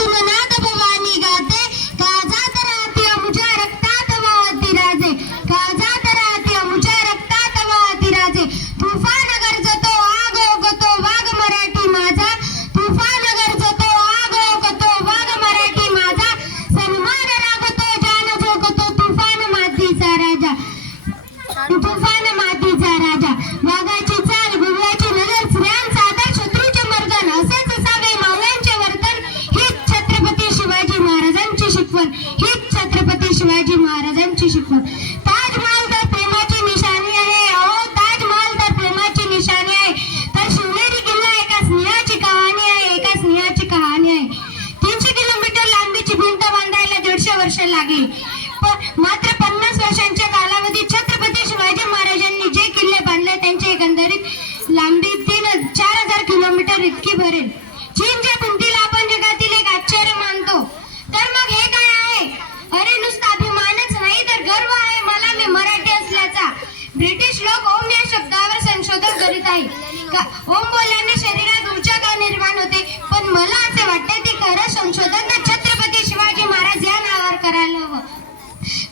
मनातून नाद भवानी गाते, काळजात राहते अमुच्या रक्तात वाहती राजे, काळजात राहते अमुच्या रक्तात वाहती राजे. तुफान गरजतो आग ओकतो वाघ मराठी माझा, तुफान गरजतो आग ओकतो वाघ मराठी माझा. सन्मान राखतो जान झोकतो तुफान मातीचा राजा, तुफान मातीचा राजा. वाघाची चाल गुरुवाची नजर स्त्रियांचा आदर शत्रूचे मर्दन असेच असावे मावळ्यांचे वर्तन. हीच छत्रपती शिवाजी महाराजांची शिकवण, हीच छत्रपती शिवाजी महाराजांची शिकवण. ताजमहाल तर प्रेमाची निशाणी आहे, अहो ताजमहाल तर प्रेमाची निशाणी आहे, तर शिवनेरी किल्ला एका स्नेहाची कहाणी आहे, एका स्नेहाची कहाणी आहे. 300 किलोमीटर लांबीची भिंत बांधायला 150 वर्ष लागली. मात्र 50 वर्षांच्या कालावधीत छत्रपती शिवाजी महाराजांनी जे किल्ले बांधले त्यांची एकंदरीत लांबी 4,000 किलोमीटर इतकी भरेल. चीनच्या भिंतीला आपण जगातील एक आश्चर्य मानतो, तर मग हे काय आहे? अरे नुसता अभिमानच नाही तर गर्व आहे मला मी मराठी असल्याचा. ब्रिटिश लोक ओम या शब्दावर संशोधन करीत आहेत. ओम बोलल्याने शरीरात ऊर्जा का निर्माण होते, पण मला असे वाटते ते खरं संशोधन तर छत्रपती शिवाजी महाराज या नावावर करायला हवं.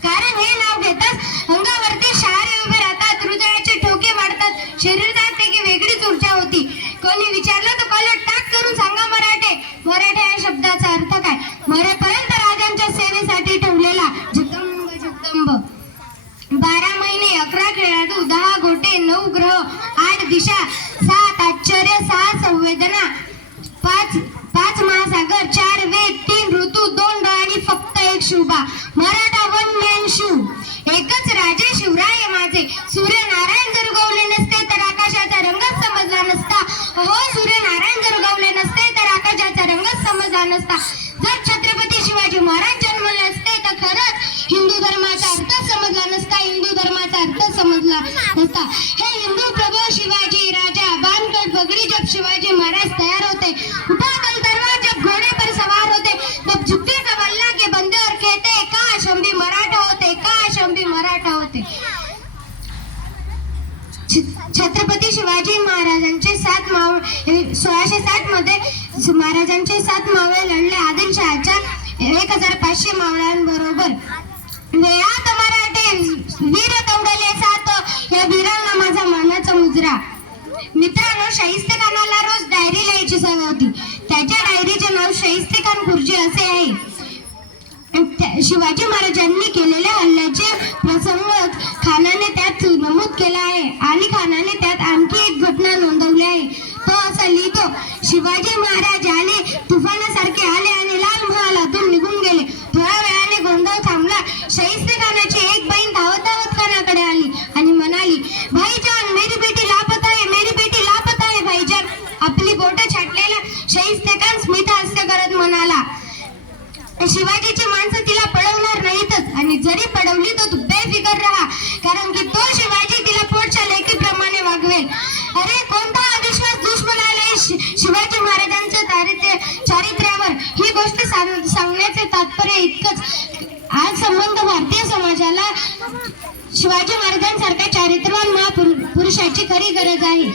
कारण हे नाव घेताच अंगावरती शहारे उभे राहतात, हृदयाचे ठोके वाढतात, शरीरात एक वेगळीच ऊर्जा होती. कोणी विचारलं तर कॉलर टाक करून सांगा मराठे. मराठे या शब्दाचा अर्थ काय? मरेपर्यंत राजांच्या सेवेसाठी ठेवलेला जगदंब जगदंब. 12 महिने 11 खेळाडू 10 गोटे 9 ग्रह 8 दिशा 7 आश्चर्य 6 संवेदना 5 महासागर 4 वेद 3 ऋतू 2 डोळ्यांनी फक्त एक शिवबा. मराठा वन मॅन शिव, एकच राजे शिवराय माझे. सूर्यनारायण जर उगवले नसते तर आकाशाचा रंगच समजला नसता. हो सूर्यनारायण जर उगवले नसते तर आकाशाचा रंगच समजला नसता. जर छत्रपती शिवाजी महाराज जन्मले असते तर खरंच हिंदू धर्माचा अर्थ समजला नसता, हिंदू धर्माचा अर्थ समजला नसता. हे हिंदू प्रभू शिवाजी राजा बानकट पगड़ी जब शिवाजी महाराज तैयार होते, उठा कल तलवार जब घोड़े पर सवार होते, तब झुकते कब अल्लाह के बंदे और कहते काश हम भी मराठा होते, काश हम भी मराठा होते. छत्रपती शिवाजी महाराजांचे 7 मावळे 1660 मध्ये महाराजांचे 7 मावळे लढले आदिलशहाच्या 1500 मावळ्यांबरोबर. वेळात मराठे वीर तवडले 7, या वीरांना माझा मानाचा मुजरा. मित्रांनो, शाहिस्तेखानाला रोज डायरी लिहायची सवय होती. त्याच्या डायरीचे नाव शाहिस्तेखान खुर्जी असे आहे. शिवाजी महाराजांनी केलेल्या हल्ल्याचे प्रसंग खानाने त्यात नमूद केला आहे आणि खानाने त्यात आणखी एक घटना नोंदवली आहे. तो असा लिहितो, शिवाजी महाराज आले तुफानासारखे आले आणि लाल महालातून निघून गेले. थोड्या वेळाने गोंधळ थांबला. शाहिस्तेखानाची एक बहीण धावत धावत खानाकडे आली आणि म्हणाली, भाईजान मेरी बेटी लापता है, मेरी बेटी लापता है भाईजान. आपली बोटं छाटलेला शाहिस्तेखान स्मित हास्य करत म्हणाला, शिवाजीची माणसं तिला पळवणार नाहीतच आणि जरी पळवली तर तू बेफिकर राहा, कारण की तो शिवाजी तिला पोटच्या लेकीप्रमाणे वागवेल. अरे कोणता अविश्वास दुश्मनाला शिवाजी महाराजांच्या चारित्र्यावर. ही गोष्ट सांगण्याचे तात्पर्य इतकंच, आज संबंध भारतीय समाजाला शिवाजी महाराजांसारख्या चारित्र्यवान महापुरुषाची खरी गरज आहे.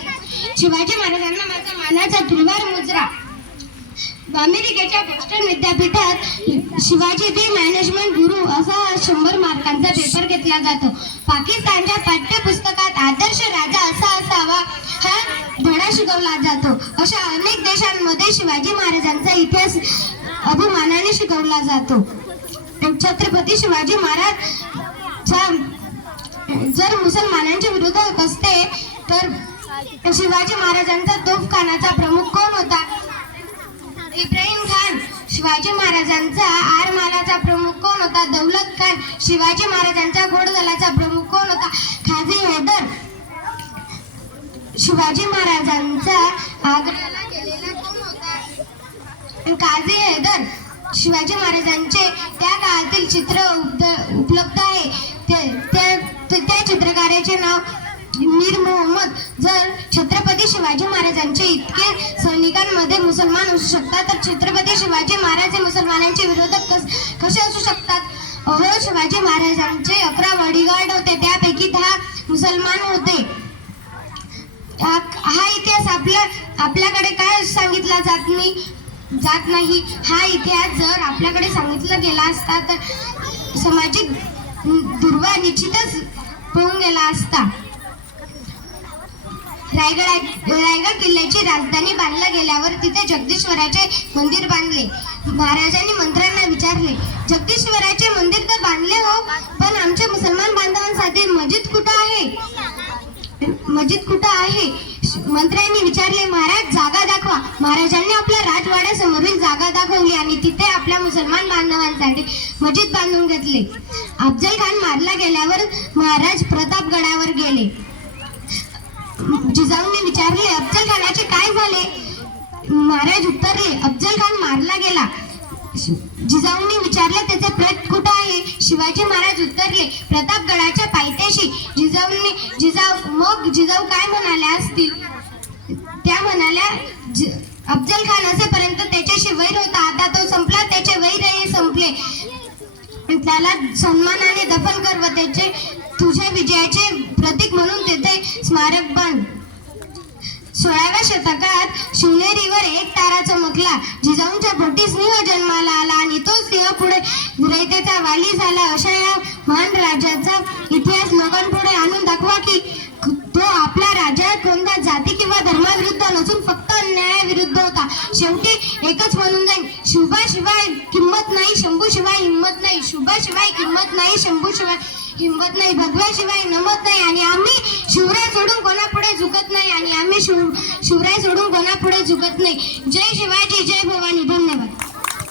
शिवाजी महाराजांना माझा मानाचा त्रिवार मुजरा. अमेरिकेच्या बोस्टन विद्यापीठात शिवाजी दी मॅनेजमेंट गुरु असा 100 मार्कांचा पेपर घेतला जातो. पाकिस्तानच्या पाठ्यपुस्तकात आदर्श राजा असा असावा हा धडा शिकवला जातो. अशा अनेक देशांमध्ये शिवाजी महाराजांचा इतिहास अभिमानाने शिकवला जातो. छत्रपती शिवाजी महाराज जर मुसलमानांच्या विरोधात असते तर शिवाजी महाराजांचा तोफखानाचा प्रमुख कोण होता? इब्राहिम खान. शिवाजी महाराजांचा आरमालाचा प्रमुख कोण होता? दौलत खान. शिवाजी महाराजांच्या घोडदलाचा प्रमुख कोण होता? खाजी हैदर. शिवाजी महाराजांचा आग्र्याला केलेला कोण होता? काझी हैदर. शिवाजी महाराजांचे त्या काळातील चित्र उपलब्ध आहे. त्या चित्रकाराचे नाव मीर मोहम्मद. जर छत्रपती शिवाजी महाराजांचे इतके सैनिकांमध्ये मुसलमान असू शकतात तर छत्रपती शिवाजी महाराज हे मुसलमानांचे विरोधक कसे असू शकतात? अहो, शिवाजी महाराजांचे 11 बॉडीगार्ड होते, त्यापैकी 10 मुसलमान होते. हा इतिहास आपल्याकडे काय सांगितला जात नाही? जात नाही. हा इतिहास जर आपल्याकडे सांगितला गेला असता तर सामाजिक दुर्वा निश्चितच पळून गेला असता. रायगड किल्ल्याची राजधानी बांधल्या गेल्यावर तिथे जगदीश्वराचे मंदिर बांधले. महाराजांनी मंत्र्यांना विचारले, जगदीश्वराचे मंदिर तर बांधले हो, पण आमच्या मुसलमान बांधवांसाठी मस्जिद कुठं आहे? मस्जिद कुठं आहे? मंत्र्यांनी विचारले, महाराज जागा दाखवा. महाराजांनी आपल्या राजवाड्यासमोरील जागा दाखवली आणि तिथे आपल्या मुसलमान बांधवांसाठी मस्जिद बांधून घेतले. अफजल खान मारला गेल्यावर महाराज प्रतापगडावर गेले. जिजाऊने विचारले, अफजल खानाचे काय झाले? महाराज उत्तरले, अफजल खान मारला गेला. जिजाऊने विचारले, त्याचे प्रेत कुठं आहे? शिवाजी महाराज उत्तरले, प्रतापगडाच्या पायथ्याशी. जिजाऊ काय म्हणाल्या असतील? त्या म्हणाल्या, अफजल खान असेपर्यंत त्याच्याशी वैर होता, आता तो संपला, त्याचे वैरही संपले. त्याला सन्मानाने दफन कर व त्याचे तुझ्या विजयाचे प्रतीक म्हणून तेथे स्मारक बांध. 16व्या शतकात शिवनेरीवर एक तारा चमकला. जिजाऊंच्या पोटी सिंह जन्माला आला आणि तो सिंह पुढे रयतेचा वाली झाला. अशा या महान राजाचा इतिहास लोकांपुढे आणून दाखवा की तो आपला राजा कोणत्या जाती किंवा धर्माविरुद्ध नसून फक्त अन्यायाविरुद्ध होता. शेवटी एकच म्हणून जाईल, शुभाशिवाय किंमत नाही, शंभूशिवाय हिंमत नाही. शुभाशिवाय किंमत नाही, शंभूशिवाय हिंमत नाही, भगव्याशिवाय नमत नाही. आणि आम्ही शिवराय सोडून कोणापुढे झुकत नाही. शिवराय सोडून कोणापुढे झुकत नाही. जय शिवाजी, जय भवानी. धन्यवाद.